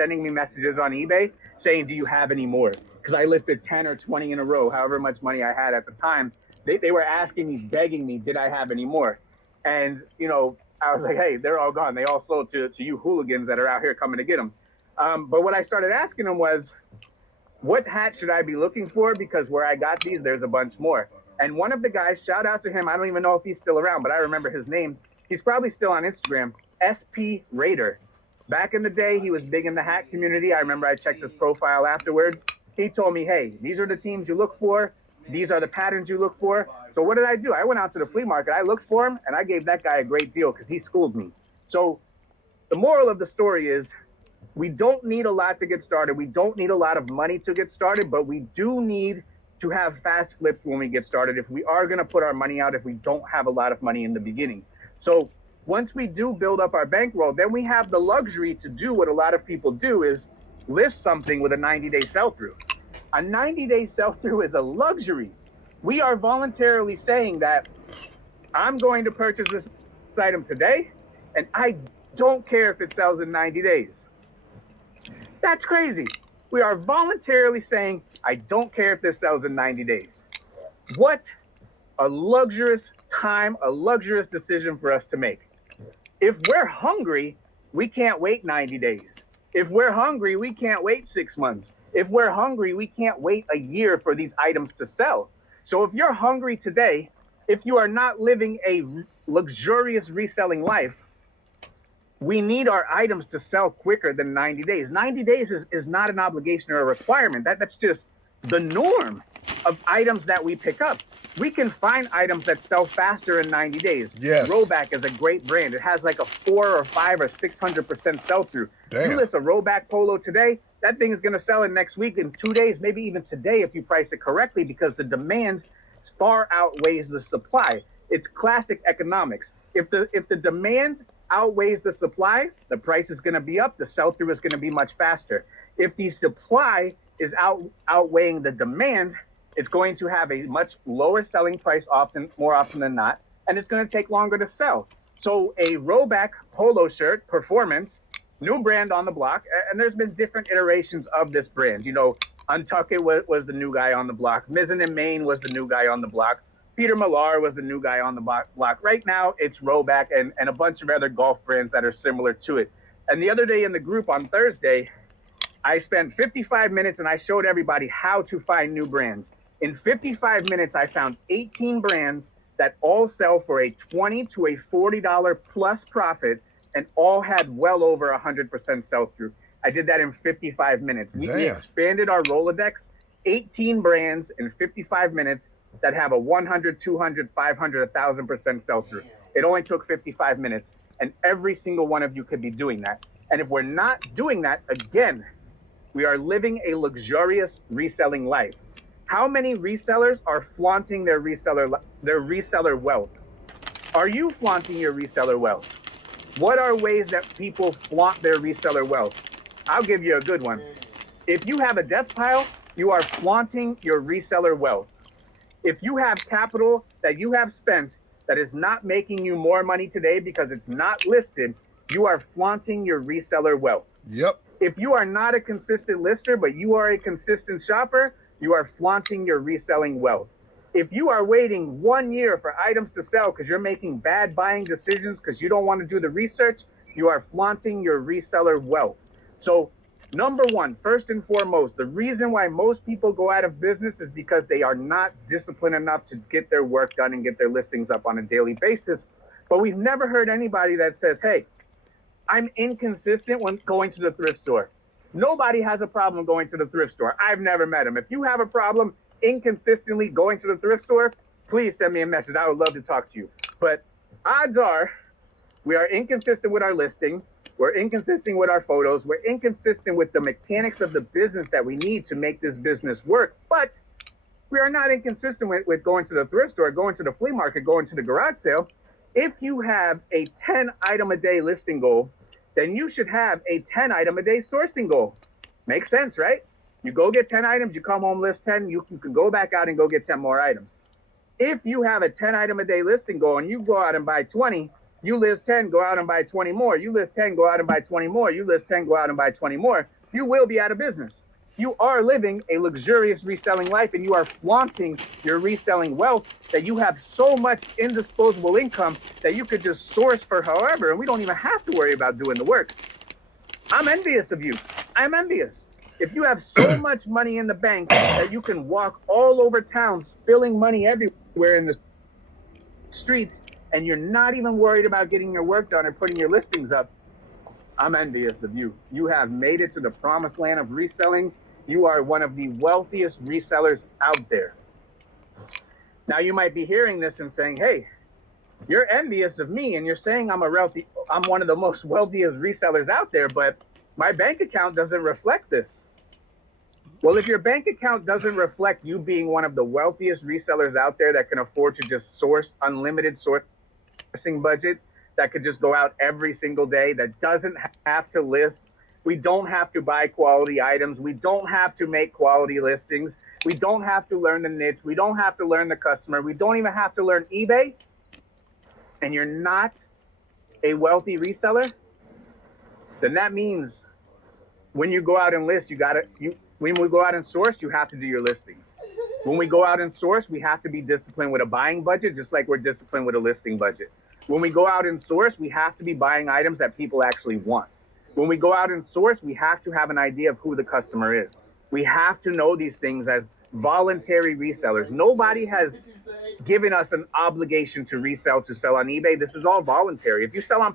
sending me messages on eBay saying, do you have any more? Because I listed 10 or 20 in a row, however much money I had at the time. They were asking me, begging me, did I have any more? And, you know, I was like, hey, they're all gone. They all sold to you hooligans that are out here coming to get them. But what I started asking them was, what hat should I be looking for? Because where I got these, there's a bunch more. And one of the guys, shout out to him. I don't even know if he's still around, but I remember his name. He's probably still on Instagram, SP Raider. Back in the day, he was big in the hat community. I remember I checked his profile afterwards. He told me, hey, these are the teams you look for. These are the patterns you look for. So what did I do? I went out to the flea market. I looked for him, and I gave that guy a great deal because he schooled me. So the moral of the story is we don't need a lot to get started. We don't need a lot of money to get started, but we do need to have fast flips when we get started if we are going to put our money out if we don't have a lot of money in the beginning. So once we do build up our bankroll, then we have the luxury to do what a lot of people do is list something with a 90-day sell-through. A 90-day sell-through is a luxury. We are voluntarily saying that I'm going to purchase this item today, and I don't care if it sells in 90 days. That's crazy. We are voluntarily saying, I don't care if this sells in 90 days. What a luxurious time, a luxurious decision for us to make. If we're hungry, we can't wait 90 days. If we're hungry, we can't wait 6 months. If we're hungry, we can't wait a year for these items to sell. So if you're hungry today, if you are not living a luxurious reselling life, we need our items to sell quicker than 90 days. 90 days is not an obligation or a requirement. That's just the norm of items that we pick up. We can find items that sell faster in 90 days. Yes. Rhoback is a great brand. It has like a 4 or 5 or 600% sell through. Damn. You list a Rhoback polo today, that thing is going to sell in next week, in 2 days, maybe even today if you price it correctly, because the demand far outweighs the supply. It's classic economics. If the demand outweighs the supply, the price is going to be up, the sell-through is going to be much faster. If the supply is outweighing the demand, it's going to have a much lower selling price more often than not, and it's going to take longer to sell. So a Rhoback polo shirt, performance, new brand on the block, and there's been different iterations of this brand. You know, Untuckit was the new guy on the block. Mizzen and Main was the new guy on the block. Peter Millar was the new guy on the block. Right now, it's Rhoback and a bunch of other golf brands that are similar to it. And the other day in the group on Thursday, I spent 55 minutes and I showed everybody how to find new brands. In 55 minutes, I found 18 brands that all sell for a $20 to a $40 plus profit and all had well over 100% sell-through. I did that in 55 minutes. We expanded our Rolodex, 18 brands in 55 minutes that have a 100, 200, 500, 1,000% sell-through. It only took 55 minutes, and every single one of you could be doing that. And if we're not doing that, again, we are living a luxurious reselling life. How many resellers are flaunting their reseller wealth? Are you flaunting your reseller wealth? What are ways that people flaunt their reseller wealth? I'll give you a good one. If you have a death pile, you are flaunting your reseller wealth. If you have capital that you have spent that is not making you more money today because it's not listed, you are flaunting your reseller wealth. Yep. If you are not a consistent lister, but you are a consistent shopper, you are flaunting your reselling wealth. If you are waiting 1 year for items to sell because you're making bad buying decisions because you don't want to do the research, you are flaunting your reseller wealth. So number one, first and foremost, the reason why most people go out of business is because they are not disciplined enough to get their work done and get their listings up on a daily basis. But we've never heard anybody that says, hey, I'm inconsistent when going to the thrift store. Nobody has a problem going to the thrift store. I've never met them. If you have a problem inconsistently going to the thrift store, please send me a message. I would love to talk to you. But odds are we are inconsistent with our listing. We're inconsistent with our photos. We're inconsistent with the mechanics of the business that we need to make this business work. But we are not inconsistent with going to the thrift store, going to the flea market, going to the garage sale. If you have a 10 item a day listing goal, then you should have a 10 item a day sourcing goal. Makes sense, right? You go get 10 items, you come home, list 10, you can go back out and go get 10 more items. If you have a 10 item a day listing goal and you go out and buy 20, You list 10, go out and buy 20 more. You list 10, go out and buy 20 more. You list 10, go out and buy 20 more. You will be out of business. You are living a luxurious reselling life, and you are flaunting your reselling wealth, that you have so much indisposable income that you could just source for however, and we don't even have to worry about doing the work. I'm envious of you. I'm envious. If you have so much money in the bank that you can walk all over town spilling money everywhere in the streets, and you're not even worried about getting your work done or putting your listings up, I'm envious of you. You have made it to the promised land of reselling. You are one of the wealthiest resellers out there. Now you might be hearing this and saying, hey, you're envious of me and you're saying I'm one of the most wealthiest resellers out there, but my bank account doesn't reflect this. Well, if your bank account doesn't reflect you being one of the wealthiest resellers out there that can afford to just source unlimited sourcing budget, that could just go out every single day, that doesn't have to list, we don't have to buy quality items, we don't have to make quality listings, we don't have to learn the niche, we don't have to learn the customer, we don't even have to learn eBay, and you're not a wealthy reseller, then that means when you go out and list, when we go out and source, you have to do your listings. When we go out and source, we have to be disciplined with a buying budget, just like we're disciplined with a listing budget. When we go out and source, we have to be buying items that people actually want. When we go out and source, we have to have an idea of who the customer is. We have to know these things as voluntary resellers. Nobody has given us an obligation to resell, to sell on eBay. This is all voluntary. If you sell on